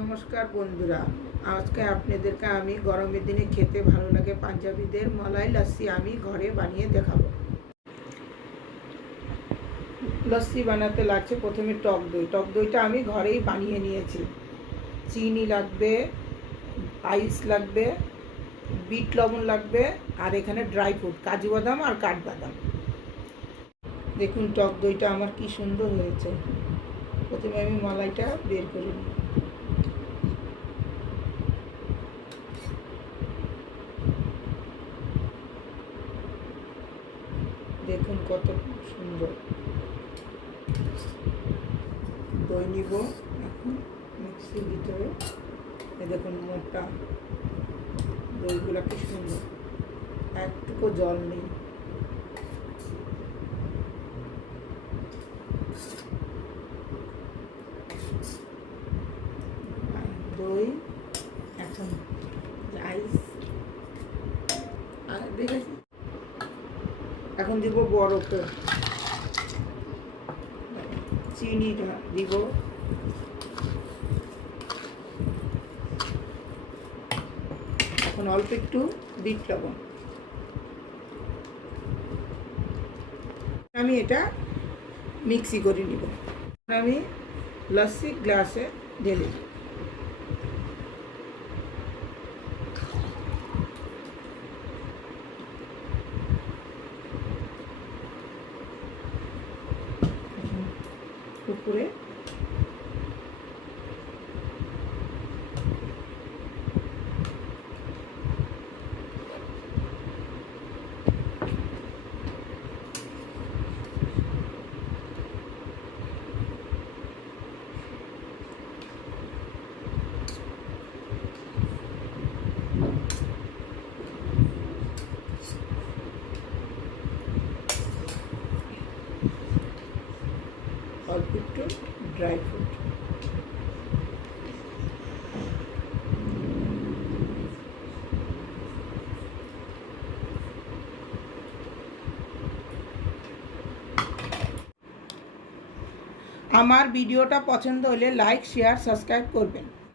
নমস্কার বন্ধুরা, আজকে আপনাদেরকে আমি গরমের দিনে খেতে ভালো লাগে পাঞ্জাবিদের মলাই লস্যি আমি ঘরে বানিয়ে দেখাবো। লস্যি বানাতে লাগছে প্রথমে টক দইটা আমি ঘরেই বানিয়ে নিয়েছি। চিনি লাগবে, আইস লাগবে, বিট লবণ লাগবে, আর এখানে ড্রাই ফ্রুট কাজু বাদাম আর কাঠবাদাম। দেখুন টক দইটা আমার কি সুন্দর হয়েছে। প্রথমে আমি মলাইটা বের করে নিই। দেখুন কত সুন্দর দই নিব এখন মিক্সির ভিতরে। দেখুন মোটা দইগুলো কি সুন্দর, একটুকু জল নেই। দই এখন আইস আর দেখেছি। এখন দিব বরফ, চিনিটা দিব, এখন অল্প একটু বিট লবণ। আমি এটা মিক্সি করে নিব। আমি লস্যি গ্লাসে ঢেলে দিই। উপরে অল্প একটু ড্রাই ফ্রুট। আমার ভিডিওটা পছন্দ হলে লাইক, শেয়ার, সাবস্ক্রাইব করবেন।